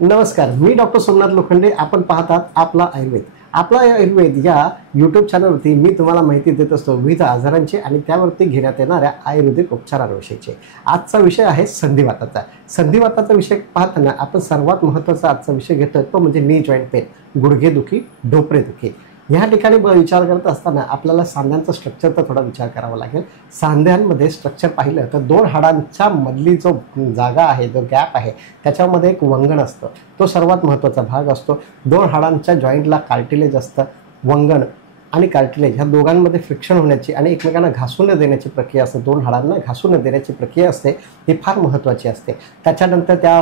नमस्कार, मी डॉक्टर सोमनाथ लोखंडे. आपण पाहतात आपला आयुर्वेद. आपला आयुर्वेद या यूट्यूब चॅनलवरती मी तुम्हाला माहिती देत असतो विविध आजारांची आणि त्यावरती घेण्यात येणाऱ्या आयुर्वेदिक उपचारांविषयीचे. आजचा विषय आहे संधिवाताचा. संधिवाताचा विषय पाहताना आपण सर्वात महत्त्वाचा आजचा विषय घेतोय तो म्हणजे नी जॉईंट पेन, गुडघेदुखी, ढोपरेदुखी. ह्या ठिकाणी विचार करत असताना आपल्याला सांध्यांचा स्ट्रक्चरचा थोडा विचार करावा लागेल. सांध्यांमध्ये स्ट्रक्चर पाहिलं तर दोन हाडांच्या मधली जो जागा आहे, जो गॅप आहे, त्याच्यामध्ये एक वंगण असतं. तो सर्वात महत्त्वाचा भाग असतो. दोन हाडांच्या जॉईंटला कार्टिलेज असतं. वंगण आणि कार्टिलेज ह्या दोघांमध्ये फ्रिक्शन होण्याची आणि एकमेकांना घासून देण्याची प्रक्रिया असते. दोन हाडांना घासून देण्याची प्रक्रिया असते, ही फार महत्त्वाची असते. त्याच्यानंतर त्या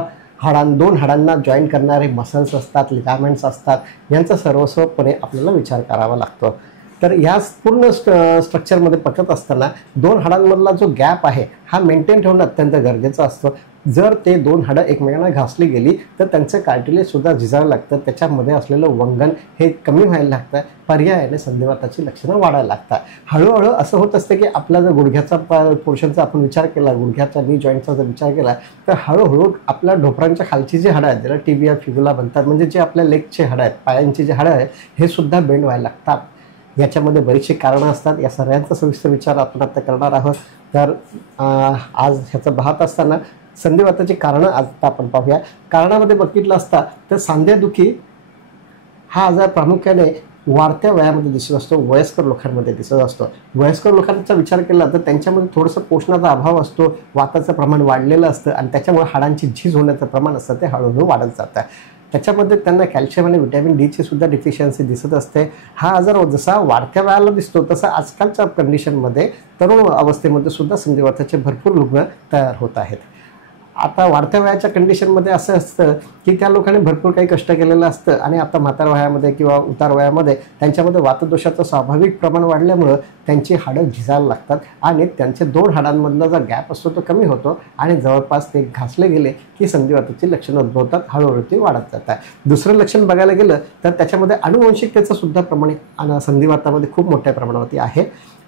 दोन हाडांना जॉईन करणारे मसल्स असतात, लिगामेंट्स असतात, यांचा सर्वस्वपणे आपल्याला विचार करावा लागतो. तर या पूर्ण स्ट्रक्चरमध्ये पकडत असताना दोन हाडांमधला जो गॅप आहे हा मेंटेन ठेवणं अत्यंत गरजेचं असतं. जर ते दोन हाडं एकमेकांना घासली गेली तर त्यांचं कार्टिलेजसुद्धा झिजायला लागतं. त्याच्यामध्ये असलेलं वंगण हे कमी व्हायला लागतं. पर्यायाने संधिवाताची लक्षणं वाढायला लागतात. हळूहळू असं होत असतं की आपला जर गुडघ्याचा पोर्शनचा आपण विचार केला, गुडघ्याचा नी जॉईंटचा जर विचार केला तर हळूहळू आपल्या ढोपरांच्या खालची जी हाडं आहेत, ज्याला टिबिया फिबुला म्हणतात, म्हणजे जे आपल्या लेगचे हाडं आहेत, पायांची जी हाडं आहेत, हे सुद्धा बेंड व्हायला लागतात. याच्यामध्ये बरीचशी कारणं असतात. या सगळ्यांचा सविस्तर विचार आपण आता करणार आहोत. तर आज ह्याचं पाहत असताना संधिवाताची कारणं आज आपण पाहूया. कारणामध्ये बघितलं असता तर सांधेदुखी हा आजार प्रामुख्याने वाढत्या वयामध्ये दिसत असतो, वयस्कर लोकांमध्ये दिसत असतो. वयस्कर लोकांचा विचार केला तर त्यांच्यामध्ये थोडंसं पोषणाचा अभाव असतो, वाताचं प्रमाण वाढलेलं असतं आणि त्याच्यामुळे हाडांची झीज होण्याचं प्रमाण असतं ते हळूहळू वाढत जातं. त्याच्यामध्ये त्यांना कॅल्शियम आणि व्हिटॅमिन डीची सुद्धा डिफिशियन्सी दिसत असते. हा आजार जसा वाढत्या वयाला दिसतो तसा आजकालच्या कंडिशनमध्ये तरुण अवस्थेमध्ये सुद्धा संधिवाताचे भरपूर रुग्ण तयार होत आहेत. आता वाढत्या वयाच्या कंडिशनमध्ये असं असतं की त्या लोकांनी भरपूर काही कष्ट केलेलं असतं आणि आता म्हातार वयामध्ये किंवा उतार वयामध्ये त्यांच्यामध्ये वातदोषाचं स्वाभाविक प्रमाण वाढल्यामुळं त्यांची हाडं झिजायला लागतात आणि त्यांचे दोन हाडांमधला जो गॅप असतो तो कमी होतो आणि जवळपास ते घासले गेले की संधिवाताची लक्षणं उद्भवतात. हळूहळू ती वाढत जातात. दुसरं लक्षण बघायला गेलं तर त्याच्यामध्ये अनुवंशिकतेचं सुद्धा प्रमाण संधिवातामध्ये खूप मोठ्या प्रमाणावरती आहे.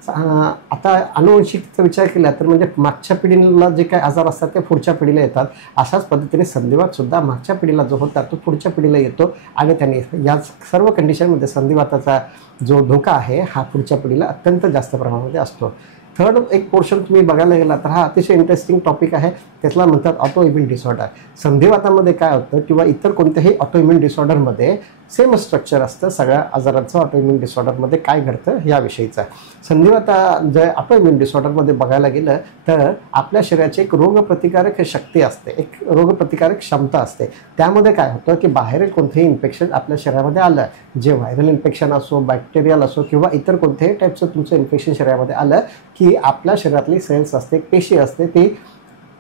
आता अनुवंशिकतेचा विचार केला तर म्हणजे मागच्या पिढीला जे काही आजार असतात ते पुढच्या पिढीला येतात. अशाच पद्धतीने संधिवात सुद्धा मागच्या पिढीला जो होता तो पुढच्या पिढीला येतो आणि त्यांनी या सर्व कंडिशनमध्ये संधिवाताचा जो धोका आहे हा पुढच्या पिढीला अत्यंत जास्त प्रमाणामध्ये असतो. थर्ड एक पोर्शन तुम्ही बघायला गेला तर हा अतिशय इंटरेस्टिंग टॉपिक आहे. त्याला म्हणतात ऑटो इम्युन डिसऑर्डर. संधिवातामध्ये काय होतं किंवा इतर कोणत्याही ऑटो इम्युन डिसऑर्डरमध्ये सेम स्ट्रक्चर असतं. सगळ्या आजारांचं ऑटो इम्युन डिसऑर्डरमध्ये काय घडतं याविषयीचं. संधिवाता जर ऑटो इम्युन डिसऑर्डरमध्ये बघायला गेलं तर आपल्या शरीराची एक रोगप्रतिकारक शक्ती असते, एक रोगप्रतिकारक क्षमता असते. त्यामध्ये काय होतं की बाहेरील कोणतेही इन्फेक्शन आपल्या शरीरामध्ये आलं, जे व्हायरल इन्फेक्शन असो, बॅक्टेरियल असो किंवा इतर कोणत्याही टाईपचं तुमचं इन्फेक्शन शरीरामध्ये आलं की आपल्या शरीरातली सेल्स असते, पेशी असते, ती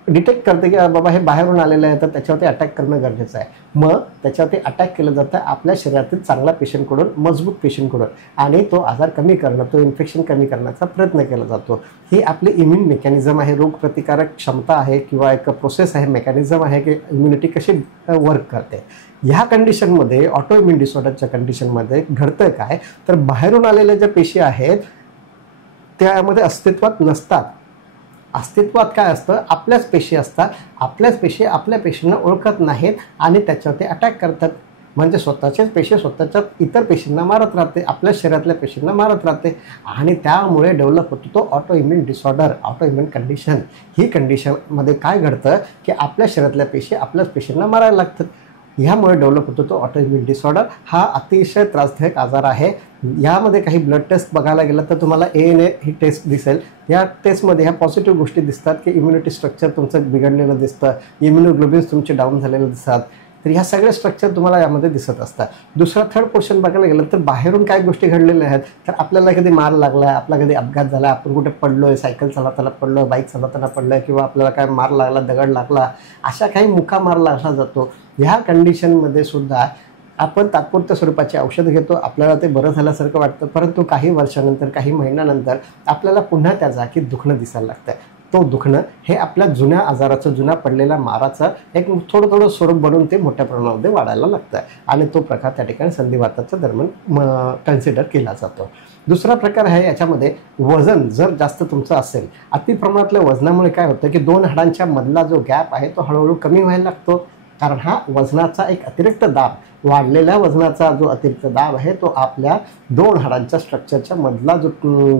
डिटेक्ट करते की बाबा हे बाहेरून आलेलं आहे तर त्याच्यावरती अटॅक करणं गरजेचं आहे. मग त्याच्यावरती अटॅक केलं जातं आपल्या शरीरातील चांगल्या पेशंटकडून, मजबूत पेशंटकडून, आणि तो आजार कमी करणं, तो इन्फेक्शन कमी करण्याचा प्रयत्न केला जातो. ही आपली इम्युन मेकॅनिझम आहे, रोगप्रतिकारक क्षमता आहे किंवा एक प्रोसेस आहे, मेकॅनिझम आहे की इम्युनिटी कशी वर्क करते. ह्या कंडिशनमध्ये ऑटो इम्युन डिसऑर्डरच्या कंडिशनमध्ये घडतं काय तर बाहेरून आलेल्या ज्या पेशी आहेत त्यामध्ये अस्तित्वात नसतात. अस्तित्वात काय असतं, आपल्याच पेशी असतात. आपल्याच पेशी आपल्या पेशींना ओळखत नाहीत आणि त्याच्यावरती अटॅक करतात. म्हणजे स्वतःच्याच पेशी स्वतःच्या इतर पेशींना मारत राहते, आपल्या शरीरातल्या पेशींना मारत राहते आणि त्यामुळे डेव्हलप होतो तो auto immune disorder, auto immune condition. ही कंडिशनमध्ये काय घडतं की आपल्या शरीरातल्या पेशी आपल्याच पेशींना मारायला लागतात. ह्यामुळे डेव्हलप होतो तो ऑटो इम्युन डिसऑर्डर. हा अतिशय त्रासदायक आजार आहे. यामध्ये काही ब्लड टेस्ट बघायला गेलं तर तुम्हाला ANA ही टेस्ट दिसेल. या टेस्टमध्ये ह्या पॉझिटिव्ह गोष्टी दिसतात की इम्युनिटी स्ट्रक्चर तुमचं बिघडलेलं दिसतं, इम्युनोग्लोबिन्स तुमचे डाऊन झालेले दिसतात. तर ह्या सगळ्या स्ट्रक्चर तुम्हाला यामध्ये दिसत असतात. दुसरा थर्ड पोर्शन बघायला गेलं तर बाहेरून काय गोष्टी घडलेल्या आहेत तर आपल्याला कधी मार लागला, आपला कधी अपघात झाला, आपण कुठे पडलोय, सायकल चालवताना पडलो, बाईक चालवताना पडलोय किंवा आपल्याला काय मार लागला, दगड लागला, अशा काही मुका मार लागला जातो. ह्या कंडिशनमध्ये सुद्धा आपण तात्पुरत्या स्वरूपाचे औषध घेतो, आपल्याला ते बरं झाल्यासारखं वाटतं, परंतु काही वर्षानंतर, काही महिन्यानंतर आपल्याला पुन्हा त्या जागी दुखणं दिसायला लागतं. तो दुखणं हे आपल्या जुन्या आजाराचं, जुन्या पडलेल्या माराचं एक थोडं थोडं स्वरूप बनून ते मोठ्या प्रमाणामध्ये वाढायला लागतं आणि तो प्रकार त्या ठिकाणी संधिवाताच्या दरम्यान कन्सिडर केला जातो. दुसरा प्रकार आहे याच्यामध्ये वजन जर जास्त तुमचं असेल, अति प्रमाणातल्या वजनामुळे काय होतं की दोन हाडांच्या मधला जो गॅप आहे तो हळूहळू कमी व्हायला लागतो. कारण हा वजनाचा एक अतिरिक्त दाब, वाढलेल्या वजनाचा जो अतिरिक्त दाब आहे तो आपल्या दोन हाडांच्या स्ट्रक्चरच्या मधला जो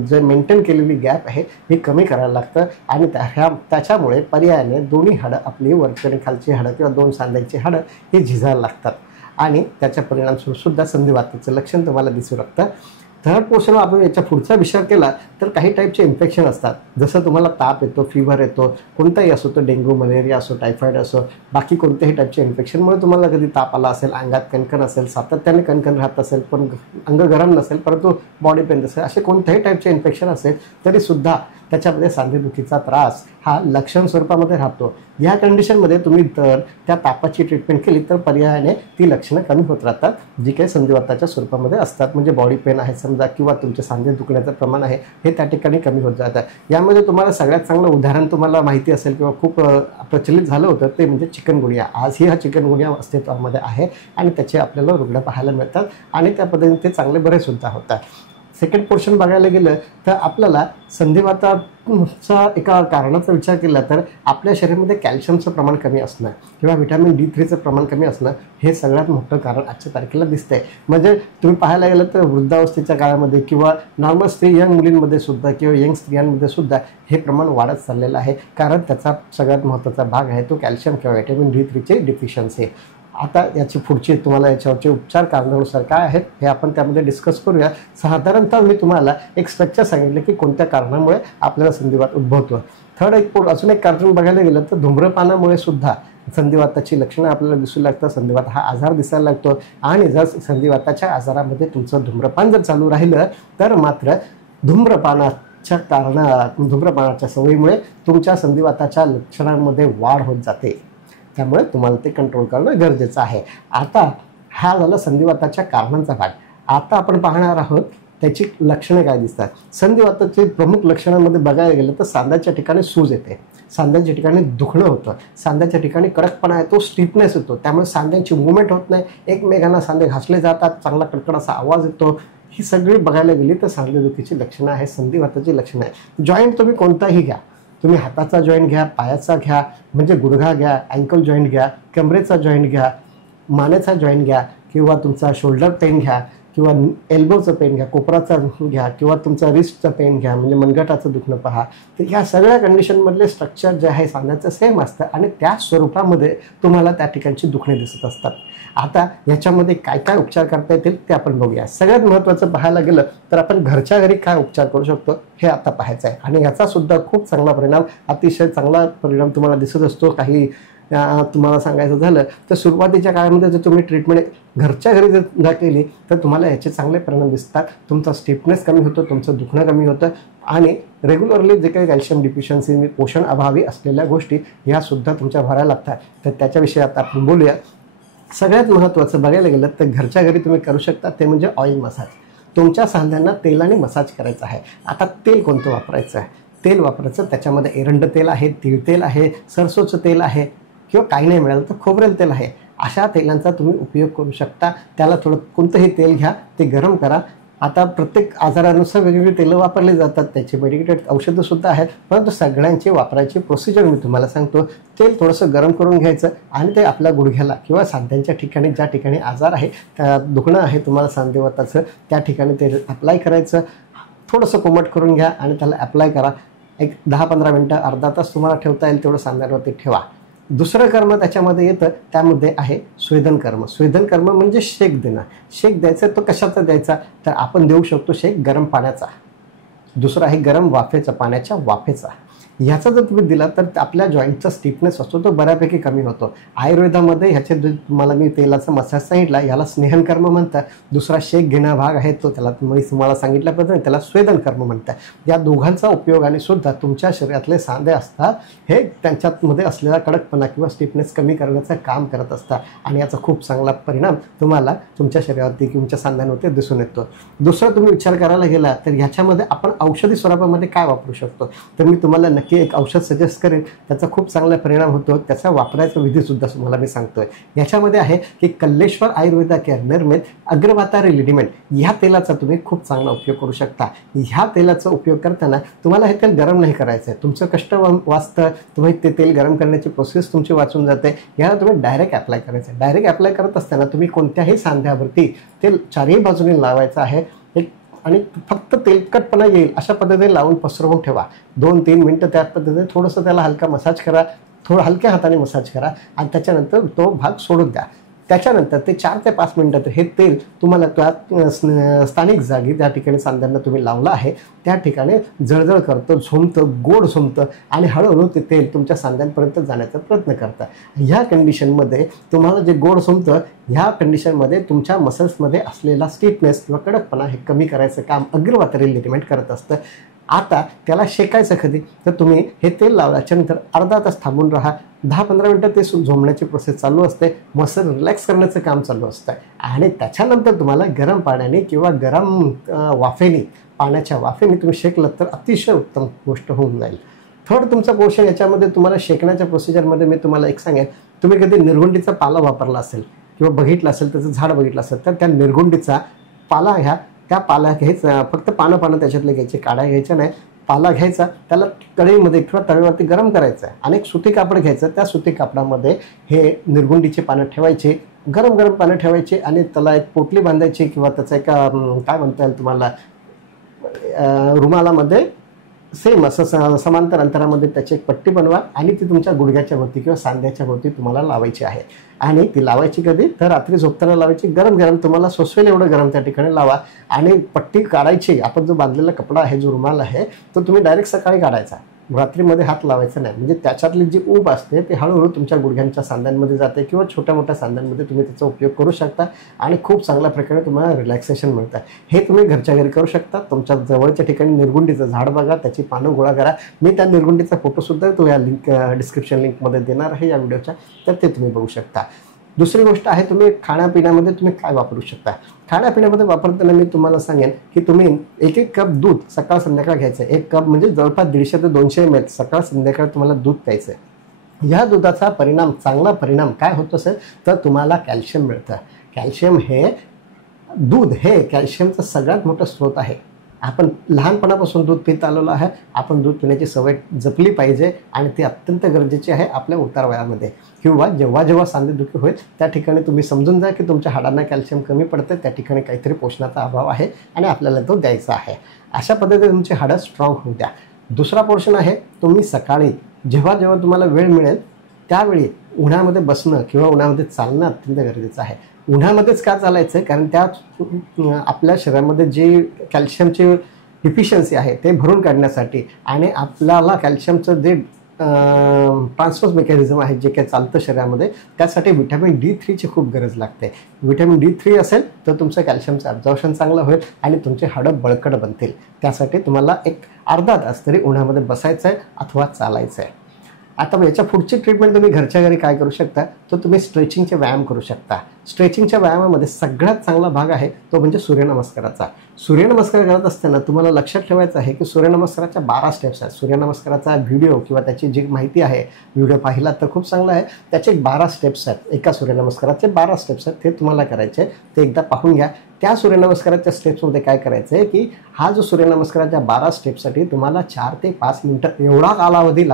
जे मेंटेन केलेली गॅप आहे हे कमी करायला लागतं आणि त्याच्यामुळे पर्यायाने दोन्ही हाडं आपली वरची आणि खालची हाडं किंवा दोन सांध्यांची हाडं ही झिजायला लागतात आणि त्याच्या परिणामस्वरूप सुद्धा संधिवाताचं लक्षण तुम्हाला दिसू लागतं. थर्ड पोर्शन आपण याच्या पुढचा विचार केला तर काही टाईपचे इन्फेक्शन असतात, जसं तुम्हाला ताप येतो, फिवर येतो, कोणताही असो, तो डेंग्यू, मलेरिया असो, टायफॉईड असो, बाकी कोणत्याही टाईपचे इन्फेक्शनमुळे तुम्हाला कधी ताप आला असेल, अंगात कणकण असेल, सातत्याने कणकण राहत असेल पण अंग गरम नसेल परंतु बॉडी पेन असेल, असे कोणत्याही टाईपचे इन्फेक्शन असेल तरीसुद्धा त्याच्यामध्ये सांधेदुखीचा त्रास हा लक्षण स्वरूपामध्ये राहतो. या कंडिशनमध्ये तुम्ही तर त्या तापाची ट्रीटमेंट केली तर पर्यायाने ती लक्षणं कमी होत राहतात, जी काही संधिवाताच्या स्वरूपामध्ये असतात. म्हणजे बॉडी पेन आहे समजा किंवा तुमचे सांधे दुखण्याचं प्रमाण आहे हे त्या ठिकाणी कमी होत जातं. यामध्ये तुम्हाला सगळ्यात चांगलं उदाहरण तुम्हाला माहिती असेल किंवा खूप प्रचलित झालं होतं ते म्हणजे चिकनगुनिया. आजही हा चिकनगुनिया अस्तित्वामध्ये आहे आणि त्याचे आपल्याला रुग्ण पाहायला मिळतात आणि त्या पद्धतीने ते चांगले बरेसुद्धा होतात. सेकंड पोर्शन बघायला गेलं तर आपल्याला संधिवाताचा एका कारणाचा विचार केला तर आपल्या शरीरामध्ये कॅल्शियमचं प्रमाण कमी असणं किंवा व्हिटॅमिन D3चं प्रमाण कमी असणं हे सगळ्यात मोठं कारण आजच्या तारखेला दिसतंय. म्हणजे तुम्ही पाहायला गेलं तर वृद्धावस्थेच्या काळामध्ये किंवा नॉर्मल स्त्री यंग मुलींमध्ये सुद्धा किंवा यंग स्त्रियांमध्ये सुद्धा हे प्रमाण वाढत चाललेलं आहे, कारण त्याचा सगळ्यात महत्त्वाचा भाग आहे तो कॅल्शियम किंवा व्हिटॅमिन D3चे डिफिशियन्सी. आता याची पुढची तुम्हाला याच्यावरचे उपचार कारणानुसार काय आहेत हे आपण त्यामध्ये डिस्कस करूया. साधारणतः मी तुम्हाला एक स्ट्रक्चर सांगितलं की कोणत्या कारणामुळे आपल्याला संधिवात उद्भवतो. अजून एक कारण बघायला गेलं तर धूम्रपानामुळे सुद्धा संधिवाताची लक्षणं आपल्याला दिसू लागतात, संधिवात हा आजार दिसायला लागतो आणि जर संधिवाताच्या आजारामध्ये तुमचं धूम्रपान जर चालू राहिलं तर मात्र धूम्रपानाच्या सवयीमुळे तुमच्या संधिवाताच्या लक्षणांमध्ये वाढ होत जाते, त्यामुळे तुम्हाला ते कंट्रोल करणं गरजेचं आहे. आता हा झाला संधिवाताच्या कारणांचा भाग. आता आपण पाहणार आहोत त्याची लक्षणं काय दिसतात. संधिवाताची प्रमुख लक्षणांमध्ये बघायला गेलं तर सांध्याच्या ठिकाणी सूज येते, सांध्याच्या ठिकाणी दुखणं होतं, सांध्याच्या ठिकाणी कडकपणा येतो, स्टिफनेस येतो, त्यामुळे सांध्यांची मुवमेंट होत नाही, एकमेकांना सांधे घासले जातात, चांगला कडकड असा आवाज येतो. ही सगळी बघायला गेली तर सांधेदुखीची लक्षणं आहे, संधिवाताची लक्षणं आहे. जॉईंट तुम्ही कोणताही घ्या, तुम्ही हाताचा जॉईंट घ्या, पायाचा घ्या म्हणजे गुडघा घ्या, अँकल जॉईंट घ्या, कमरेचा जॉईंट घ्या, मानेचा जॉईंट घ्या किंवा तुमचा शोल्डर पेन घ्या किंवा एल्बोचं पेन घ्या, कोपराचा घ्या किंवा तुमचा रिस्टचं पेन घ्या म्हणजे मनगटाचं दुखणं पहा. तर ह्या सगळ्या कंडिशनमधले स्ट्रक्चर जे आहे सांध्याचं सेम असतं आणि त्या स्वरूपामध्ये तुम्हाला त्या ठिकाणची दुखणे दिसत असतात. आता याच्यामध्ये काय काय उपचार करता येतील ते आपण बघूया. सगळ्यात महत्त्वाचं पाहायला गेलं तर आपण घरच्या घरी काय उपचार करू शकतो हे आता पाहायचं आहे आणि याचा सुद्धा खूप चांगला परिणाम, अतिशय चांगला परिणाम तुम्हाला दिसत असतो. काही तुम्हाला सांगायचं झालं तर सुरुवातीच्या काळामध्ये जर तुम्ही ट्रीटमेंट घरच्या घरी जर केली तर तुम्हाला याचे चांगले परिणाम दिसतात. तुमचा स्टिफनेस कमी होतो, तुमचं दुखणं कमी होतं आणि रेग्युलरली जे काही कॅल्शियम डिफिशियन्सी, पोषण अभावी असलेल्या गोष्टी ह्यासुद्धा तुमच्या भरायला लागतात. तर त्याच्याविषयी आता आपण बोलूया. सगळ्यात महत्त्वाचं बघायला गेलं तर घरच्या घरी तुम्ही करू शकता ते म्हणजे ऑइल मसाज. तुमच्या सांध्यांना तेलाने मसाज करायचा आहे. आता तेल कोणतं वापरायचं आहे? तेल वापरायचं त्याच्यामध्ये एरंड तेल आहे, तीळ तेल आहे, सरसोचं तेल आहे किंवा काही नाही मिळालं तर खोबरेल तेल आहे. अशा तेलांचा तुम्ही उपयोग करू शकता. त्याला थोडं कोणतंही तेल घ्या, ते गरम करा. आता प्रत्येक आजारानुसार वेगवेगळी तेलं वापरली जातात, त्याची मेडिकेटेड औषधंसुद्धा आहेत, परंतु सगळ्यांची वापरायची प्रोसिजर मी तुम्हाला सांगतो. तेल थोडंसं गरम करून घ्यायचं आणि ते आपल्या गुडघ्याला किंवा सांध्यांच्या ठिकाणी ज्या ठिकाणी आजार आहे, दुखणं आहे तुम्हाला सांधेवाताचं, त्या ठिकाणी ते अप्लाय करायचं. थोडंसं कोमट करून घ्या आणि त्याला अप्लाय करा. एक 10-15 मिनटं, अर्धा तास तुम्हाला ठेवता येईल तेवढं सांध्यांवरती ठेवा. दुसरं कर्म त्याच्यामध्ये येतं, त्यामध्ये आहे स्वेदन कर्म. स्वेदन कर्म म्हणजे शेक देणं. शेक द्यायचा तो कशाचा द्यायचा तर आपण देऊ शकतो शेक गरम पाण्याचा. दुसरा आहे गरम वाफेचा, पाण्याच्या वाफेचा. ह्याचा जर तुम्ही दिला तर आपल्या जॉईंटचा स्टिफनेस असतो तो बऱ्यापैकी कमी होतो. आयुर्वेदामध्ये ह्याचे तुम्हाला मी तेलाचा मसाज सांगितला, याला स्नेहन कर्म म्हणतात. दुसरा शेक घेणा भाग आहे तो त्याला तुम्हाला सांगितल्याप्रमाणे त्याला स्वेदन कर्म म्हणतात. या दोघांचा उपयोगाने सुद्धा तुमच्या शरीरातले सांधे असतात हे त्यांच्यामध्ये असलेला कडकपणा किंवा स्टिफनेस कमी करण्याचं काम करत असतात आणि याचा खूप चांगला परिणाम तुम्हाला तुमच्या शरीरावरती तुमच्या सांध्यांवरती दिसून येतो. दुसरा तुम्ही विचार करायला गेला तर ह्याच्यामध्ये आपण औषधी स्वरूपामध्ये काय वापरू शकतो तर मी तुम्हाला नक्की एक औषध सजेस्ट करेन, त्याचा खूप चांगला परिणाम होतो. त्याचा वापरायचा विधीसुद्धा तुम्हाला मी सांगतोय. याच्यामध्ये आहे की कल्लेश्वर आयुर्वेदा केअर निर्मित अग्रवातारी लिडिमेंट ह्या तेलाचा तुम्ही खूप चांगला उपयोग करू शकता. ह्या तेलाचा उपयोग करताना तुम्हाला हे तेल गरम नाही करायचं आहे, तुमचं कष्ट वाचतं, तुम्ही ते तेल गरम करण्याची प्रोसेस तुमची वाचून जाते. याला तुम्ही डायरेक्ट अप्लाय करायचं आहे. डायरेक्ट अप्लाय करत असताना तुम्ही कोणत्याही सांध्यावरती तेल चारही बाजूने लावायचं आहे आणि फक्त तेलकटपणा येईल अशा पद्धतीने लावून पसरवून ठेवा. 2-3 मिनटं त्या पद्धतीने थोडंसं त्याला हलका मसाज करा, थोडं हलक्या हाताने मसाज करा आणि त्याच्यानंतर तो भाग सोडून द्या. त्याच्यानंतर ते 4 ते 5 मिनटात हे तेल तुम्हाला त्या स्थानिक जागी त्या ठिकाणी सांध्यांना तुम्ही लावलं आहे त्या ठिकाणी जळजळ करतं, झोमतं, गोड झोमतं आणि हळूहळू ते तेल तुमच्या सांध्यांपर्यंत जाण्याचा प्रयत्न करतं. ह्या कंडिशनमध्ये तुम्हाला जे गोड झोमतं, ह्या कंडिशनमध्ये तुमच्या मसल्समध्ये असलेला स्टिफनेस किंवा कडकपणा हे कमी करायचं काम अग्रवातारी लिडिमेंट करत असतं. आता त्याला शेकायचं कधी, तर तुम्ही हे तेल लावल्याच्यानंतर अर्धा तास थांबून राहा. 10-15 मिनटं ते झोमण्याची प्रोसेस चालू असते, मसल रिलॅक्स करण्याचं काम चालू असतं आणि त्याच्यानंतर तुम्हाला गरम पाण्याने किंवा गरम वाफेने, पाण्याच्या वाफेने तुम्ही शेकलं तर अतिशय उत्तम गोष्ट होऊन जाईल. थर्ड तुमचा पोर्शन याच्यामध्ये तुम्हाला शेकण्याच्या प्रोसिजरमध्ये मी तुम्हाला एक सांगेन, तुम्ही कधी निर्गुंडीचा पाला वापरला असेल किंवा बघितलं असेल, त्याचं झाड बघितलं असेल, तर त्या निर्गुंडीचा पाला घ्या. त्या पाला घ्यायचा, फक्त पानं त्याच्यातले घ्यायचे, काड्या घ्यायच्या नाही. पाला घ्यायचा, त्याला कढईमध्ये किंवा तव्यावरती गरम करायचं आहे आणि एक सुती कापड घ्यायचं. त्या सुती कापडामध्ये हे निर्गुंडीचे पानं ठेवायचे, गरम पानं ठेवायचे आणि त्याला एक पोटली बांधायची किंवा त्याचा एका काय म्हणता येईल तुम्हाला रुमालामध्ये सेम असं समांतर अंतरामध्ये त्याची एक पट्टी बनवा आणि ती तुमच्या गुडघ्याच्या भोवती किंवा सांध्याच्या भोवती तुम्हाला लावायची आहे. आणि ती लावायची कधी, तर रात्री झोपताना लावायची. गरम तुम्हाला सोसवेल एवढं गरम त्या ठिकाणी लावा आणि पट्टी काढायची. आपण जो बांधलेला कपडा आहे, जो रुमाल आहे, तो तुम्ही डायरेक्ट सकाळी काढायचा, रात्रीमध्ये हात लावायचा नाही. म्हणजे त्याच्यातली जी ऊब असते ते हळूहळू तुमच्या गुडघ्यांच्या सांध्यांमध्ये जाते किंवा छोट्या मोठ्या सांध्यांमध्ये तुम्ही त्याचा उपयोग करू शकता आणि खूप चांगल्या प्रकारे तुम्हाला रिलॅक्सेशन मिळतं. हे तुम्ही घरच्या घरी करू शकता. तुमच्या जवळच्या ठिकाणी निर्गुंडीचं झाड बघा, त्याची पानं गोळा करा. मी त्या निर्गुंडीचा फोटोसुद्धा तो या डिस्क्रिप्शन लिंकमध्ये देणार आहे या व्हिडिओच्या, तर ते तुम्ही बघू शकता. दुसरी गोष्ट आहे, तुम्ही खाण्यापिण्यामध्ये तुम्ही काय वापरू शकता. खाण्यापिण्यामध्ये वापरताना मी तुम्हाला सांगेन की तुम्ही 1-1 कप दूध सकाळ संध्याकाळ घ्यायचं. 1 कप म्हणजे जवळपास 150 ते 200 ml सकाळ संध्याकाळ तुम्हाला दूध प्यायचं आहे. ह्या दुधाचा चांगला परिणाम काय होत असेल तर तुम्हाला कॅल्शियम मिळतं. कॅल्शियम हे दूध हे कॅल्शियमचा सगळ्यात मोठा स्रोत आहे. आपण लहानपणापासून दूध पित आलेलो आहे. आपण दूध पिण्याची सवय जपली पाहिजे आणि ती अत्यंत गरजेची आहे आपल्या उतार वयामध्ये. किंवा जेव्हा सांधेदुखी होईल त्या ठिकाणी तुम्ही समजून जा की तुमच्या हाडांना कॅल्शियम कमी पडतं, त्या ठिकाणी काहीतरी पोषणाचा अभाव आहे आणि आपल्याला तो द्यायचा आहे. अशा पद्धतीने तुमची हाडं स्ट्रॉंग होऊ द्या. दुसरा पोर्शन आहे, तुम्ही सकाळी जेव्हा तुम्हाला वेळ मिळेल त्यावेळी उन्हामध्ये बसणं किंवा उन्हामध्ये चालणं अत्यंत गरजेचं आहे. उन्हामध्येच का चालायचं आहे, कारण त्या आपल्या शरीरामध्ये जे कॅल्शियमची डिफिशियन्सी आहे ते भरून काढण्यासाठी आणि आपल्याला कॅल्शियमचं जे ट्रान्सफर मेकॅनिझम आहे जे काही चालतं शरीरामध्ये, त्यासाठी व्हिटॅमिन D3ची खूप गरज लागते. व्हिटॅमिन D3 असेल तर तुमचं कॅल्शियमचं ॲब्झॉर्प्शन चांगलं होईल आणि तुमचे हाडं बळकट बनतील. त्यासाठी तुम्हाला एक अर्धा तास तरी उन्हामध्ये बसायचं आहे अथवा चालायचं आहे. आता याच्या पुढची ट्रीटमेंट तुम्ही घरच्या घरी काय करू शकता, तर तुम्ही स्ट्रेचिंगचे व्यायाम करू शकता. स्ट्रेचिंगच्या व्यायामामध्ये सगळ्यात चांगला भाग आहे तो म्हणजे सूर्यनमस्काराचा. सूर्यनमस्कार करत असताना तुम्हाला लक्षात ठेवायचं आहे की सूर्यनमस्काराच्या 12 स्टेप्स आहेत. सूर्यनमस्काराचा व्हिडिओ किंवा त्याची जी माहिती आहे, व्हिडिओ पाहिला तर खूप चांगला आहे. त्याचे 12 स्टेप्स आहेत. एका सूर्यनमस्काराचे 12 स्टेप्स आहेत, ते तुम्हाला करायचे. ते एकदा पाहून घ्या. त्या सूर्यनमस्काराच्या स्टेप्समध्ये काय करायचं आहे की हा जो सूर्यनमस्काराच्या 12 स्टेप्ससाठी तुम्हाला 4 ते 5 मिनटं एवढा कालावधी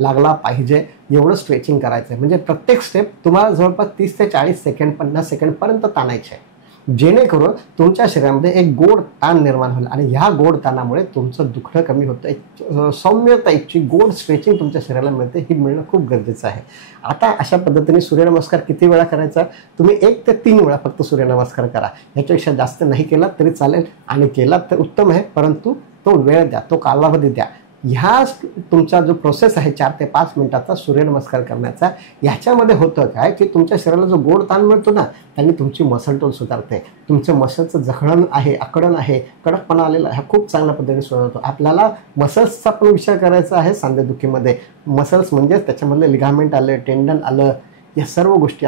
लागला पाहिजे एवढं स्ट्रेचिंग करायचं आहे. म्हणजे प्रत्येक स्टेप तुम्हाला जवळपास 30 ते 40 सेकंड 50 सेकंडपर्यंत ताणायचे आहे, जेणेकरून तुमच्या शरीरामध्ये एक गोड ताण निर्माण होईल आणि ह्या गोड ताणामुळे तुमचं दुखणं कमी होतं. एक सौम्य टाईपची गोड स्ट्रेचिंग तुमच्या शरीराला मिळते, ही मिळणं खूप गरजेचं आहे. आता अशा पद्धतीने सूर्यनमस्कार किती वेळा करायचा, तुम्ही 1 ते 3 वेळा फक्त सूर्यनमस्कार करा. याच्यापेक्षा जास्त नाही केला तरी चालेल आणि केला तर उत्तम आहे, परंतु तो वेळ द्या, तो कालावधी द्या. ह्या तुमचा जो प्रोसेस आहे 4 ते 5 मिनिटाचा सूर्यनमस्कार करण्याचा, ह्याच्यामध्ये होतं काय की तुमच्या शरीराला जो गोड ताण मिळतो ना, त्यांनी तुमची मसल टोन सुधारते. तुमचं मसलचं जखडण आहे, आकडण आहे, कडकपणा आलेला आहे, खूप चांगल्या पद्धतीने सुधारतो. आपल्याला मसल्सचा पण विचार करायचा आहे सांधेदुखीमध्ये. मसल्स म्हणजे त्याच्यामधले लिगामेंट आलं, टेंडन आलं, या सर्व गोष्टी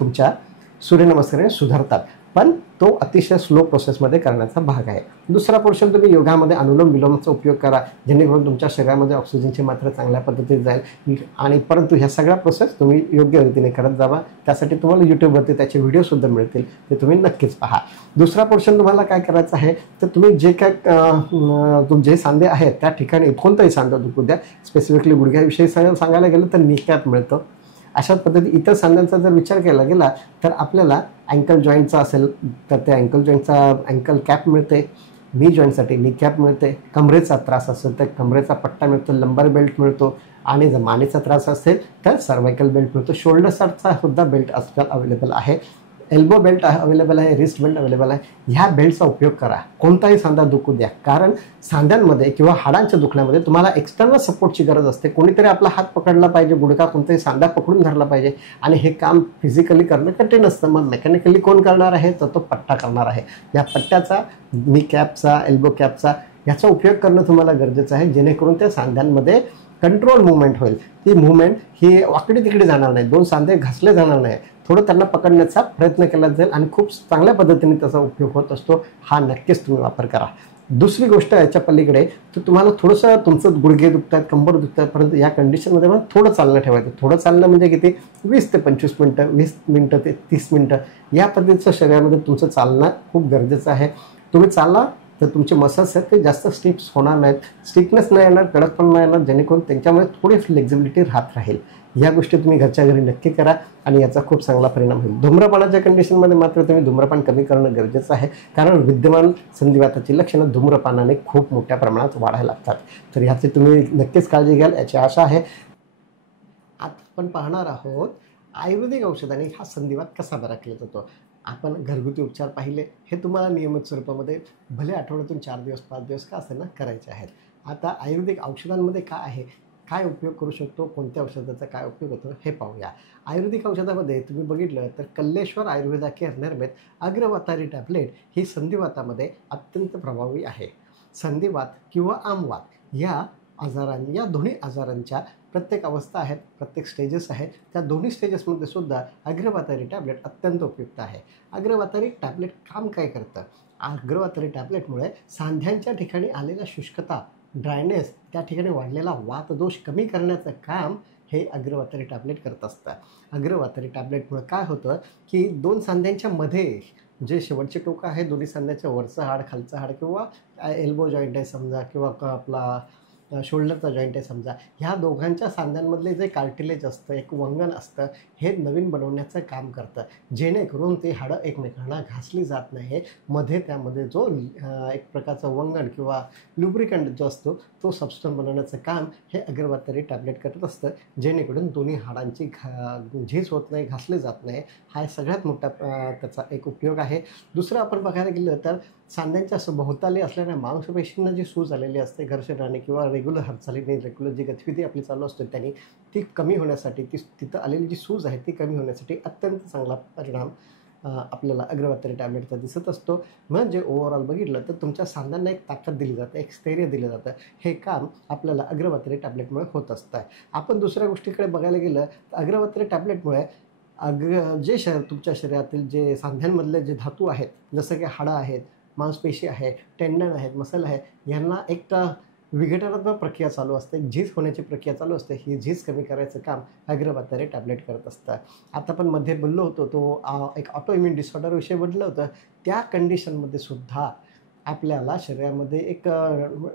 तुमच्या सूर्यनमस्काराने सुधारतात. पण तो अतिशय स्लो प्रोसेसमध्ये करण्याचा भाग आहे. दुसरा पोर्शन तुम्ही योगामध्ये अनुलोम विलोमचा उपयोग करा, जेणेकरून तुमच्या शरीरामध्ये ऑक्सिजनची मात्रा चांगल्या पद्धतीने जाईल. आणि परंतु ह्या सगळ्या प्रोसेस तुम्ही योग्य रीतीने करत जावा. त्यासाठी तुम्हाला यूट्यूबवरती त्याचे व्हिडिओसुद्धा मिळतील, ते तुम्ही नक्कीच पहा. दुसरा पोर्शन तुम्हाला काय करायचं आहे, तर तुम्ही जे काय जे सांधे आहेत त्या ठिकाणी कोणताही सांधा दुखू द्या, स्पेसिफिकली गुडघ्याविषयी सांगायला गेलं तर नी कॅप मिळतं. अशाच पद्धती इतर सांध्यांचा जर विचार केला गेला तर आपल्याला अँकल जॉईंटचा असेल तर त्या अँकल जॉईंटचा अँकल कॅप मिळते, नी जॉईंटसाठी नी कॅप मिळते, कमरेचा त्रास असेल तर कमरेचा पट्टा मिळतो, लंबर बेल्ट मिळतो, आणि जर मानेचा त्रास असेल तर सर्वायकल बेल्ट मिळतो. शोल्डरचा सुद्धा बेल्ट आजकाल अवेलेबल आहे, एल्बो बेल्ट अवेलेबल आहे, रिस्ट बेल्ट अवेलेबल आहे. ह्या बेल्टचा उपयोग करा, कोणताही सांधा दुखू द्या. कारण सांध्यांमध्ये किंवा हाडांच्या दुखण्यामध्ये तुम्हाला एक्सटर्नल सपोर्टची गरज असते. कोणीतरी आपला हात पकडला पाहिजे, गुडघा कोणताही सांधा पकडून धरला पाहिजे, आणि हे काम फिजिकली करणं कठीण असतं. मग मेकॅनिकली कोण करणार आहे, तर तो पट्टा करणार आहे. या पट्ट्याचा, नी कॅपचा, एल्बो कॅपचा याचा उपयोग करणं तुम्हाला गरजेचं आहे, जेणेकरून त्या सांध्यांमध्ये कंट्रोल मुवमेंट होईल. ती मुवमेंट ही वाकडी तिकडे जाणार नाही, दोन सांधे घासले जाणार नाही, थोडं त्यांना पकडण्याचा प्रयत्न केला जाईल आणि खूप चांगल्या पद्धतीने त्याचा उपयोग होत असतो. हा नक्कीच तुम्ही वापर करा. दुसरी गोष्ट याच्या पलीकडे, तर तुम्हाला थोडंसं तुमचं गुडघे दुखतात, कंबर दुखतात, परंतु या कंडिशनमध्ये मला थोडं चालणं ठेवायचं. थोडं चालणं म्हणजे किती, 20 ते 25 मिनटं, 20 मिनटं ते 30 मिनटं या पद्धतीचं शरीरामध्ये तुमचं चालणं खूप गरजेचं आहे. तुम्ही चालला तर तुमचे मसल्स आहेत ते जास्त स्टिफ्स होणार नाहीत, स्टिफनेस नाही येणार, कडकपण नाही येणार, जेणेकरून त्यांच्यामुळे थोडी फ्लेक्झिबिलिटी राहत राहील. या गोष्टी तुम्ही घरच्या घरी नक्की करा आणि याचा खूप चांगला परिणाम होईल. धूम्रपानाच्या कंडिशनमध्ये मात्र तुम्ही धूम्रपान कमी करणं गरजेचं आहे, कारण विद्यमान संधिवाताची लक्षणं धूम्रपानाने खूप मोठ्या प्रमाणात वाढायला लागतात. तर याची तुम्ही नक्कीच काळजी घ्याल याची आशा आहे. आता आपण पाहणार आहोत आयुर्वेदिक औषधाने हा संधिवात कसा बरा केला जातो. आपण घरगुती उपचार पाहिले, हे तुम्हाला नियमित स्वरूपामध्ये भले आठवड्यातून 4 दिवस 5 दिवस का असेल ना करायचे आहेत. आता आयुर्वेदिक औषधांमध्ये काय आहे, काय उपयोग करू शकतो, कोणत्या औषधाचा काय उपयोग होतो हे पाहूया. आयुर्वेदिक औषधामध्ये तुम्ही बघितलं तर कल्लेश्वर आयुर्वेदा केअर निर्मित अग्रवातारी टॅबलेट ही संधिवातामध्ये अत्यंत प्रभावी आहे. संधिवात किंवा आमवात या दोन्ही आजारांच्या प्रत्येक अवस्था आहेत, प्रत्येक स्टेजेस आहेत. त्या दोन्ही स्टेजेसमध्ये सुद्धा अग्रवातारी टॅबलेट अत्यंत उपयुक्त आहे. अग्रवातारी टॅबलेट काम काय करतं, अग्रवातारी टॅबलेटमुळे सांध्यांच्या ठिकाणी आलेला शुष्कता, ड्रायनेस, त्या ठिकाणी वाढलेला वातदोष कमी करण्याचं काम हे अग्रवातारी टॅबलेट करत असतं. अग्रवातारी टॅबलेटमुळे काय होतं की दोन सांध्यांच्या मध्ये जे शेवटचे टोकं आहे, दोन्ही सांध्याच्या वरचं हाड, खालचं हाड, किंवा एल्बो जॉईंट आहे समजा, किंवा आपला शोल्डरचा जॉईंट आहे समजा, ह्या दोघांच्या सांध्यांमधले जे कार्टिलेज असतं, एक वंगण असतं, हे नवीन बनवण्याचं काम करतं, जेणेकरून ते हाडं एकमेकांना घासली जात नाही. त्यामध्ये जो एक प्रकारचं वंगण किंवा लुब्रिकंट जो असतो तो सबस्टन्स बनवण्याचं काम हे अग्रवातारी टॅबलेट करत असतं, जेणेकरून दोन्ही हाडांची झीज होत नाही, घासले जात नाही. हा सगळ्यात मोठा त्याचा एक उपयोग आहे. दुसरं आपण बघायला गेलं तर सांध्यांच्या सभोवताली असलेल्या मांसपेशींना जी सूज आलेली असते घर्षणाने किंवा रेग्युलर हालचालीने, रेग्युलर जी गतिविधी आपली चालू असते त्यांनी, ती कमी होण्यासाठी, तिथं आलेली जी सूज आहे ती कमी होण्यासाठी अत्यंत चांगला परिणाम आपल्याला अग्रवातारी टॅबलेटचा दिसत असतो. म्हणजे ओव्हरऑल बघितलं तर तुमच्या सांध्यांना एक ताकद दिली जाते, एक स्थैर्य दिलं जातं. हे काम आपल्याला अग्रवातारी टॅबलेटमुळे होत असतं. आपण दुसऱ्या गोष्टीकडे बघायला गेलं तर अग्रवातारी टॅबलेटमुळे तुमच्या शरीरातील जे सांध्यांमधले जे धातू आहेत, जसं की हाडं आहेत, मांसपेशी आहे, टेंडन आहेत, मसल आहे, यांना एक विघटनात्मक प्रक्रिया चालू असते, झीज होण्याची प्रक्रिया चालू असते. ही झीज कमी करायचं काम अग्रवातारी टॅबलेट करत असतं. आता आपण मध्ये बोललो होतो तो एक ऑटो इम्युन डिसऑर्डरविषयी बोललं होतं. त्या कंडिशनमध्ये सुद्धा आपल्याला शरीरामध्ये एक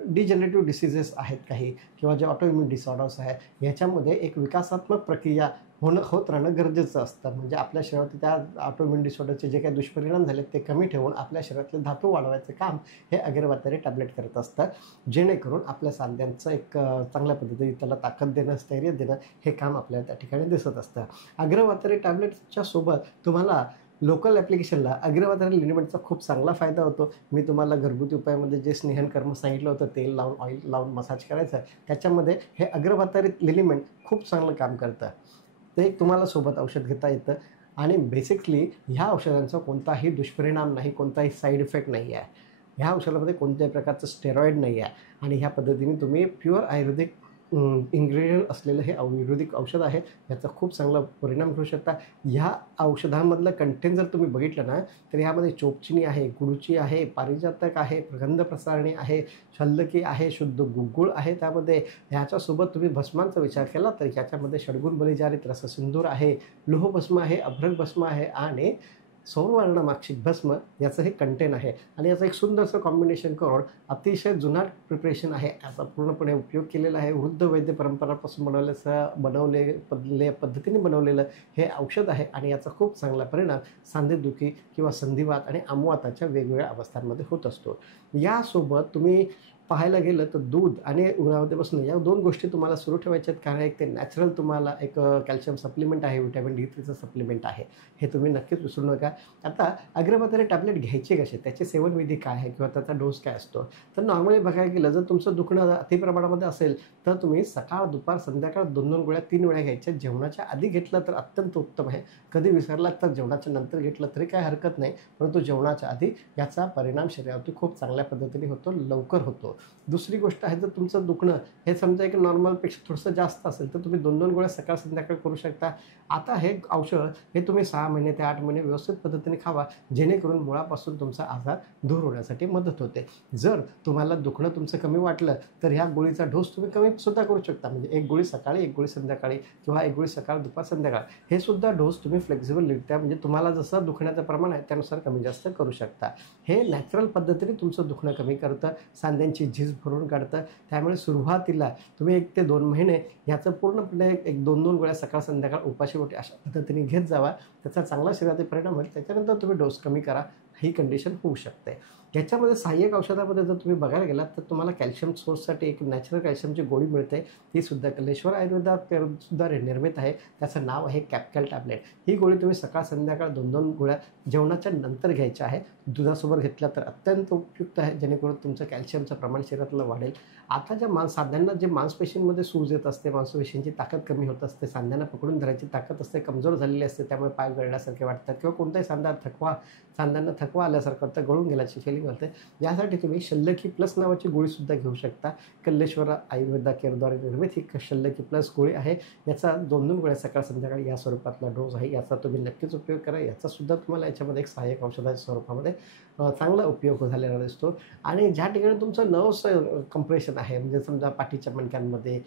डिजनरेटिव्ह डिसीजेस आहेत काही, किंवा जे ऑटो इम्युन डिसऑर्डर्स आहेत, ह्याच्यामध्ये एक विकासात्मक प्रक्रिया होत राहणं गरजेचं असतं. म्हणजे आपल्या शरीरात त्या ऑटो इम्युन डिसऑर्डरचे जे काही दुष्परिणाम झाले ते कमी ठेवून आपल्या शरीरातले धातू वाढवायचं काम हे अग्रवातारी टॅबलेट करत असतं, जेणेकरून आपल्या सांध्यांचं एक चांगल्या पद्धतीने त्याला ताकद देणं, स्थैर्य देणं हे काम आपल्याला त्या ठिकाणी दिसत असतं. अग्रवातारी टॅबलेटच्या सोबत तुम्हाला लोकल ॲप्लिकेशनला अग्रवातारी लिनिमेंटचा खूप चांगला फायदा होतो. मी तुम्हाला घरगुती उपायामध्ये जे स्नेहन कर्म सांगितलं होतं, तेल लावून, ऑइल लावून मसाज करायचं, त्याच्यामध्ये हे अग्रवातारी लिनिमेंट खूप चांगलं काम करतं. ते तुम्हाला सोबत औषध घेता येतं आणि बेसिकली ह्या औषधांचा कोणताही दुष्परिणाम नाही, कोणताही साईड इफेक्ट नाही आहे. ह्या औषधामध्ये कोणत्याही प्रकारचं स्टेरॉइड नाही आहे आणि ह्या पद्धतीने तुम्ही प्युअर आयुर्वेदिक इन्ग्रेडियंट असलेलं हे आयुर्वेदिक औषध आहे. याचा खूप चांगला परिणाम करू शकता. ह्या औषधामधलं कंटेंट जर तुम्ही बघितलं ना, तर यामध्ये चोपचिनी आहे, गुळची आहे, पारिजातक आहे, गंध प्रसारणी आहे, शल्यकी आहे, शुद्ध गुगुळ आहे त्यामध्ये. ह्याच्यासोबत तुम्ही भस्मांचा विचार केला तर याच्यामध्ये षडगुण बलिजारित रससिंदूर आहे, लोहभस्म आहे, अभ्रक भस्म आहे आणि सौवर्णमाक्षिक भस्म याचं हे कंटेन आहे. आणि याचं एक सुंदरसं कॉम्बिनेशन करून अतिशय जुनाट प्रिपरेशन आहे, याचा पूर्णपणे उपयोग केलेला आहे. वृद्ध वैद्य परंपरापासून पद्धतीने बनवलेलं हे औषध आहे आणि याचा खूप चांगला परिणाम सांधेदुखी किंवा संधिवात आणि आमवाताच्या वेगवेगळ्या अवस्थांमध्ये होत असतो. यासोबत तुम्ही पाहायला गेलं तर दूध आणि उन्हामध्ये बसणं या 2 गोष्टी तुम्हाला सुरू ठेवायच्या आहेत. कारण एक ते नॅचरल तुम्हाला एक कॅल्शियम सप्लिमेंट आहे, व्हिटॅमिन D3चं सप्लिमेंट आहे, हे तुम्ही नक्कीच विसरू नका. आता अग्रमात्रे टॅबलेट घ्यायचे कसे, त्याचे सेवनविधी काय आहे किंवा त्याचा डोस काय असतो, तर नॉर्मली बघायला गेलं जर तुमचं दुखणं अतिप्रमाणामध्ये असेल तर तुम्ही सकाळ दुपार संध्याकाळ 2-2 गोळ्या 3 वेळा घ्यायच्या. जेवणाच्या आधी घेतलं तर अत्यंत उत्तम आहे. कधी विसरलात तर जेवणाच्या नंतर घेतलं तरी काय हरकत नाही, परंतु जेवणाच्या आधी याचा परिणाम शरीरावरती खूप चांगल्या पद्धतीने होतो, लवकर होतो. दुसरी गोष्ट आहे, जर तुमचं दुखणं हे समजा एक नॉर्मलपेक्षा थोडंसं जास्त असेल तर तुम्ही 2-2 गोळ्या सकाळ संध्याकाळ करू शकता. आता हे औषध हे तुम्ही 6 महिने ते 8 महिने व्यवस्थित पद्धतीने खावा, जेणेकरून मुळापासून तुमचा आजार दूर होण्यासाठी मदत होते. जर तुम्हाला दुखणं तुमचं कमी वाटलं तर ह्या गोळीचा डोस तुम्ही कमी सुद्धा करू शकता. म्हणजे 1 गोळी सकाळी, 1 गोळी संध्याकाळी किंवा 1 गोळी सकाळ दुपार संध्याकाळ हे सुद्धा डोस तुम्ही फ्लेक्झिबलरित्या म्हणजे तुम्हाला जसं दुखण्याचं प्रमाण आहे त्यानुसार कमी जास्त करू शकता. हे नॅचरल पद्धतीने तुमचं दुखणं कमी करतं, सांध्यांची झीज भरून काढतं. त्यामुळे सुरुवातीला तुम्ही 1 ते 2 महिने याचं पूर्णपणे 1-2 गोळ्या सकाळ संध्याकाळ उपाशी पोटी अशा पद्धतीने घेत जावा. त्याचा चांगला शरीरावर परिणाम होईल. त्याच्यानंतर तुम्ही डोस कमी करा, ही कंडिशन होऊ शकते. याच्यामध्ये सहाय्यक औषधामध्ये जर तुम्ही बघायला गेलात तर तुम्हाला कॅल्शियम सोर्ससाठी एक नॅचरल कॅल्शियमची गोळी मिळते. ती सुद्धा कल्लेश्वर आयुर्वेदात सुद्धा निर्मित आहे. त्याचं नाव आहे कॅप्कॅल टॅबलेट. ही गोळी तुम्ही सकाळ संध्याकाळ 2-2 गोळ्या जेवणाच्या नंतर घ्यायच्या आहे. दुधासोबत घेतल्या तर अत्यंत उपयुक्त आहे, जेणेकरून तुमचं कॅल्शियमचं प्रमाण शरीरातलं वाढेल. आता ज्या सांध्यांना जे मांसपेशींमध्ये सूज येत असते, मांसपेशींची ताकद कमी होत असते, सांध्यांना पकडून धरायची ताकद असते कमजोर झालेली असते, त्यामुळे पाय गळण्यासारखे वाटतात किंवा कोणत्याही सांध्यांना थकवा आल्यासारखं वाटतं, गळून गेल्याची फिलिंग होते. यासाठी तुम्ही शल्यकी प्लस नावाची गोळीसुद्धा घेऊ शकता. कल्लेश्वर आयुर्वेदा केअरद्वारे निर्मित ही शल्यकी प्लस गोळी आहे. याचा 2-2 गोळ्या सकाळ संध्याकाळी या स्वरूपातला डोस आहे. याचा तुम्ही नक्कीच उपयोग करा. याचासुद्धा तुम्हाला याच्यामध्ये एक सहाय्यक औषधाच्या स्वरूपामध्ये चांगला उपयोग झालेला दिसतो. आणि ज्या ठिकाणी तुमचं नर्व्स कंप्रेशन आहे, म्हणजे समजा पाठीच्या मणक्यांमध्ये,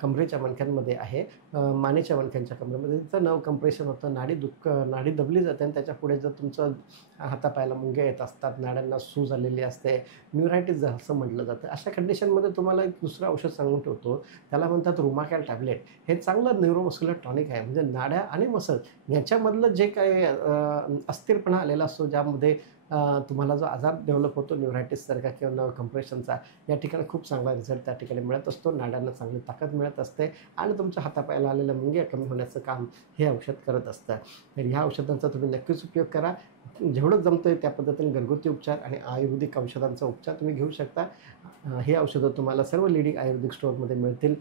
कमरेच्या मणक्यांमध्ये आहे, मानेच्या मणक्यांच्या कमरेमध्ये तिचं नर्व कंप्रेशन होतं, नाडी दबली जाते आणि त्याच्या पुढे जर तुमचं हातापायाला मुंग्या येत असतात, नाड्यांना सूज आलेली असते, न्यूरायटिस असं म्हटलं जातं, अशा कंडिशनमध्ये तुम्हाला एक दुसरं औषध सांगून ठेवतो. त्याला म्हणतात रुमाकॅल टॅबलेट. हे चांगलं न्यूरोमस्क्युलर टॉनिक आहे. म्हणजे नाड्या आणि मसल याच्यामधलं जे काही अस्थिरपणा आलेला असतो, ज्यामध्ये तुम्हाला जो आजार डेव्हलप होतो न्यूरायटिससारखा किंवा नर्व कंप्रेशनचा, या ठिकाणी खूप चांगला रिझल्ट त्या ठिकाणी मिळत असतो. नाड्यांना चांगली ताकद मिळत असते आणि तुमच्या हातापायाला आलेल्या मुंग्या कमी होण्याचं काम हे औषध करत असतं. तर ह्या औषधांचा तुम्ही नक्कीच उपयोग करा. जेवढं जमतं आहे त्या पद्धतीने घरगुती उपचार आणि आयुर्वेदिक औषधांचा उपचार तुम्ही घेऊ शकता. हे औषधं तुम्हाला सर्व लीडिंग आयुर्वेदिक स्टोअरमध्ये मिळतील.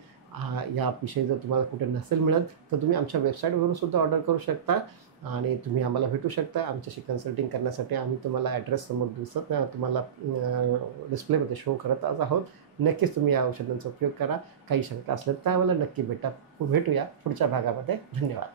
याविषयी जर तुम्हाला कुठे नसेल मिळत तर तुम्ही आमच्या वेबसाईटवरून सुद्धा ऑर्डर करू शकता आणि तुम्ही आम्हाला भेटू शकता. आमच्याशी कन्सल्टिंग करण्यासाठी आम्ही तुम्हाला ॲड्रेस समोर दिसत तुम्हाला डिस्प्लेमध्ये शो करत आहोत. नक्कीच तुम्ही या औषधांचा उपयोग करा. काही शंका असल्या तर आम्हाला नक्की भेटूया पुढच्या भागामध्ये. धन्यवाद.